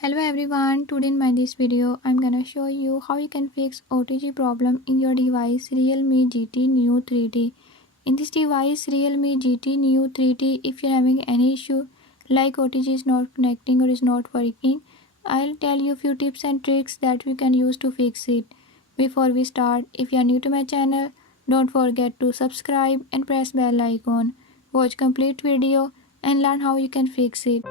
Hello everyone, today in this video I'm gonna show you how you can fix OTG problem in your device Realme GT Neo 3D. In this device Realme GT Neo 3D, if you're having any issue like OTG is not connecting or is not working, I'll tell you a few tips and tricks that we can use to fix it. Before we start, if you are new to my channel, don't forget to subscribe and press bell icon. Watch complete video and learn how you can fix it.